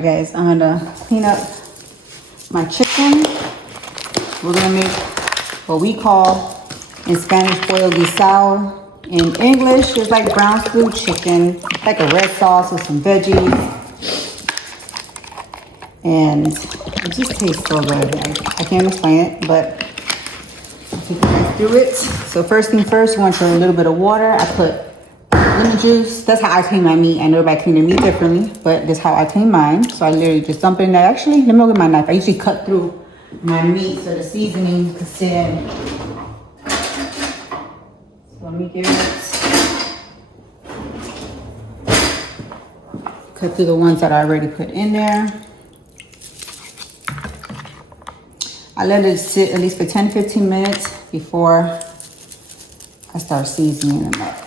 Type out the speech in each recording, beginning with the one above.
Guys, I'm gonna clean up my chicken. We're gonna make what we call in Spanish pollo guisado. In English, it's like brown stew chicken, like a red sauce with some veggies. And it just tastes so good. I can't explain it, but I'll take you guys through it. So first thing first, you want your little bit of water. I put lemon juice. That's how I clean my meat. I know everybody clean their meat differently, but that's how I clean mine. So I literally just dump it in there. Actually, let me go get my knife. I usually cut through my meat so the seasoning can sit in. So let me get it. Cut through the ones that I already put in there. I let it sit at least for 10-15 minutes before I start seasoning them up.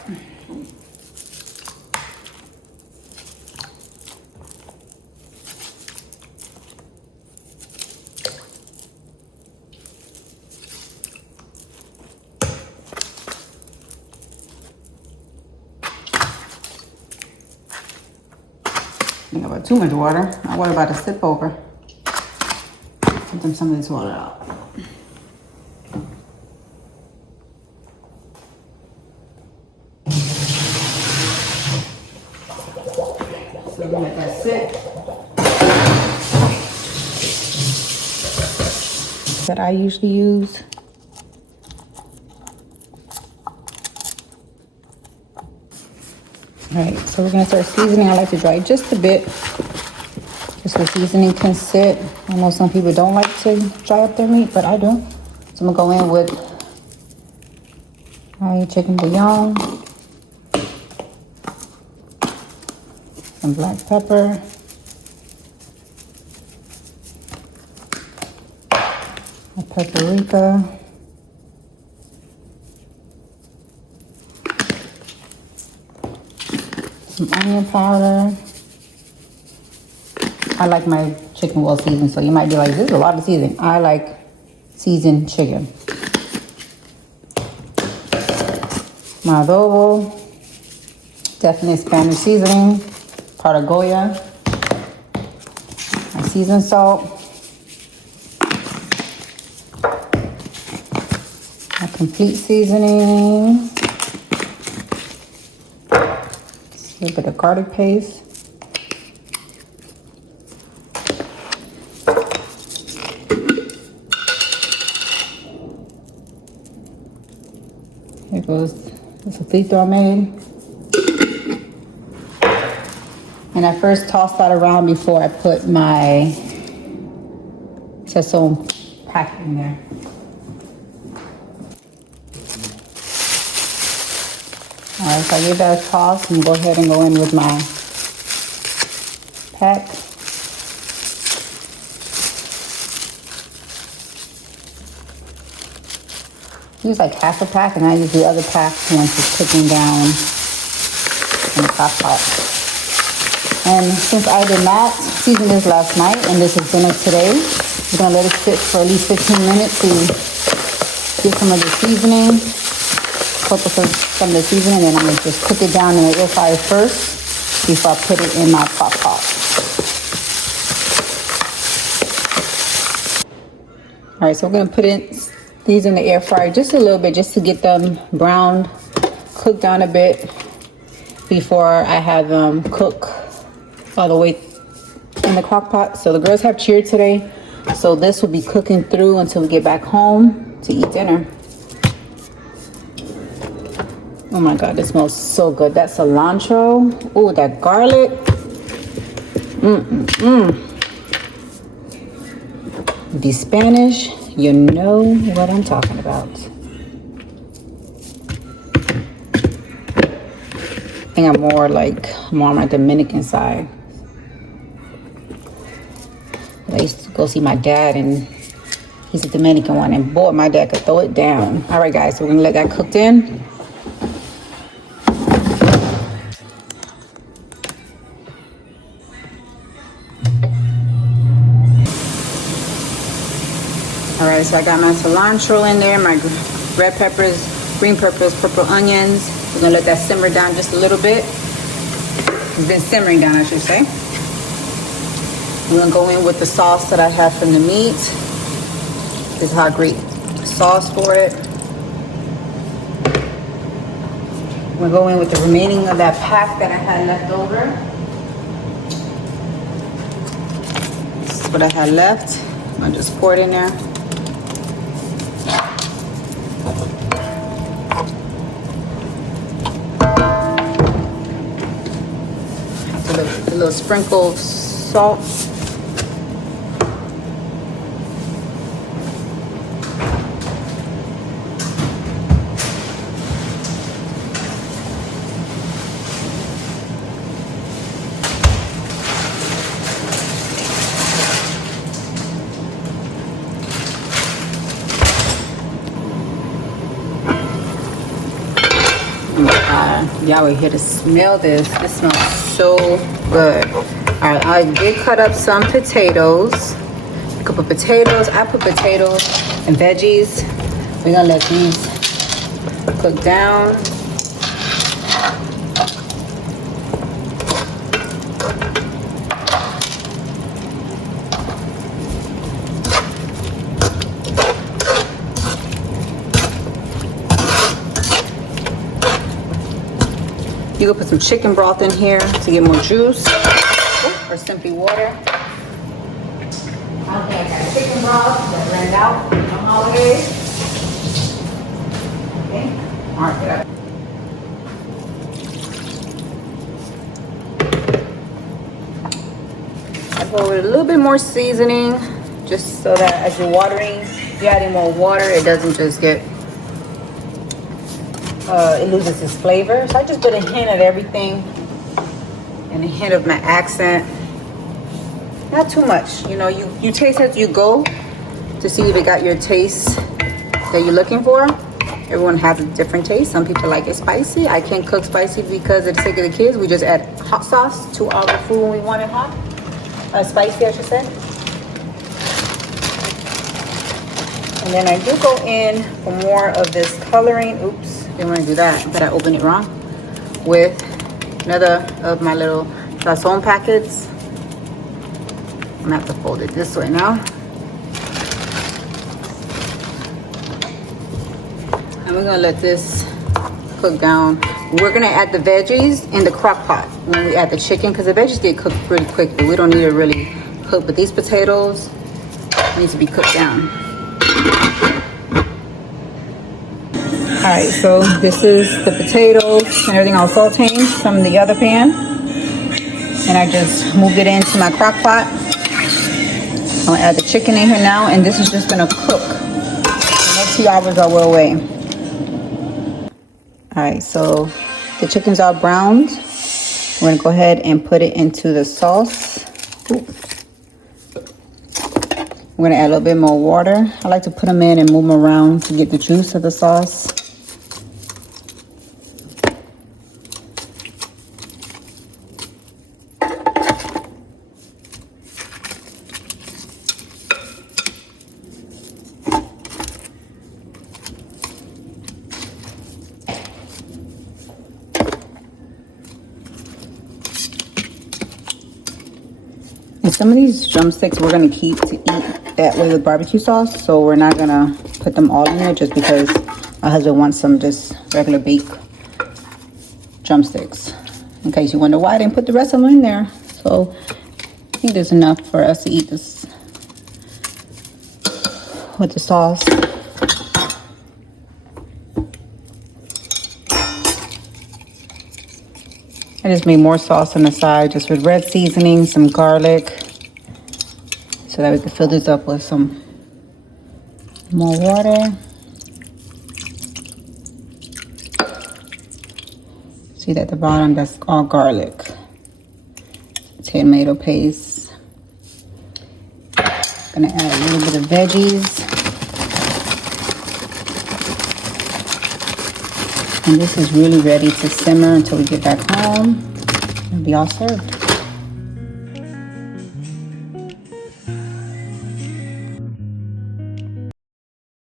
I think about too much water. My water about to slip over. Put some of this water out. So I'm gonna let that sit. That I usually use. Alright, so we're gonna start seasoning. I like to dry just a bit, just so seasoning can sit. I know some people don't like to dry up their meat, but I do. So I'm gonna go in with my chicken bouillon, some black pepper, a paprika, some onion powder. I like my chicken well seasoned, so you might be like, this is a lot of seasoning. I like seasoned chicken. My adobo, definitely Spanish seasoning, part of Goya. My seasoned salt. My complete seasoning. A little bit of garlic paste. Here goes the sofrito I made. And I first tossed that around before I put my sazon pack in there. Alright, so I give that a toss and go ahead and go in with my pack. Use like half a pack, and I use the other pack once it's cooking down in the crock pot. And since I did not season this last night and this is dinner today, we're gonna let it sit for at least 15 minutes to get some of the seasoning, cook with some of the seasoning, and then I'm gonna just cook it down in the air fryer first before I put it in my crock pot. All right, so we're gonna put these in the air fryer just a little bit, just to get them browned, cooked down a bit before I have them cook all the way in the crock pot. So the girls have cheer today, so this will be cooking through until we get back home to eat dinner. Oh my God, this smells so good. That cilantro, oh, that garlic. The Spanish, you know what I'm talking about. I think I'm more on my Dominican side. I used to go see my dad, and he's a Dominican one, and boy, my dad could throw it down. All right, guys, so we're gonna let that cook in. All right, so I got my cilantro in there, my red peppers, green peppers, purple onions. We're gonna let that simmer down just a little bit. It's been simmering down, I should say. I'm gonna go in with the sauce that I have from the meat. This is how I grate the sauce for it. I'm gonna go in with the remaining of that pack that I had left over. This is what I had left. I'm gonna just pour it in there. A little sprinkle of salt. Y'all will hear to smell this. This smells so good. All right, I did cut up some potatoes. A couple potatoes. I put potatoes and veggies. We're gonna let these cook down. You can put some chicken broth in here to get more juice, or simply water. I don't think I got chicken broth that ran out on holidays. Okay, all right, get up. I put a little bit more seasoning, just so that as you're watering, if you're adding more water, it doesn't just get it loses its flavor. So I just put a hint of everything and a hint of my accent. Not too much, you know, you taste as you go to see if it got your taste that you're looking for. Everyone has a different taste. Some people like it spicy. I can't cook spicy because of the sake of the kids. We just add hot sauce to our food when we want it hot. Spicy, I should say. And then I do go in for more of this coloring. Oops. Didn't want to do that, but I opened it wrong. With another of my little sazon packets. I'm gonna have to fold it this way now. And we're gonna let this cook down. We're gonna add the veggies in the crock pot when we add the chicken, because the veggies get cooked pretty quickly. We don't need to really cook, but these potatoes need to be cooked down. All right, so this is the potatoes and everything I was sauteing from the other pan. And I just moved it into my crock pot. I'm gonna add the chicken in here now, and this is just gonna cook. The next few hours are well away. All right, so the chickens are browned. We're gonna go ahead and put it into the sauce. Ooh. We're gonna add a little bit more water. I like to put them in and move them around to get the juice of the sauce. And some of these drumsticks we're gonna keep to eat that way with barbecue sauce, so we're not gonna put them all in there just because my husband wants some just regular baked drumsticks. In case you wonder why I didn't put the rest of them in there. So I think there's enough for us to eat this with the sauce. I just made more sauce on the side, just with red seasoning, some garlic, so that we could fill this up with some more water. See that at the bottom, that's all garlic. Tomato paste. Gonna add a little bit of veggies. And this is really ready to simmer until we get back home. It'll be all served.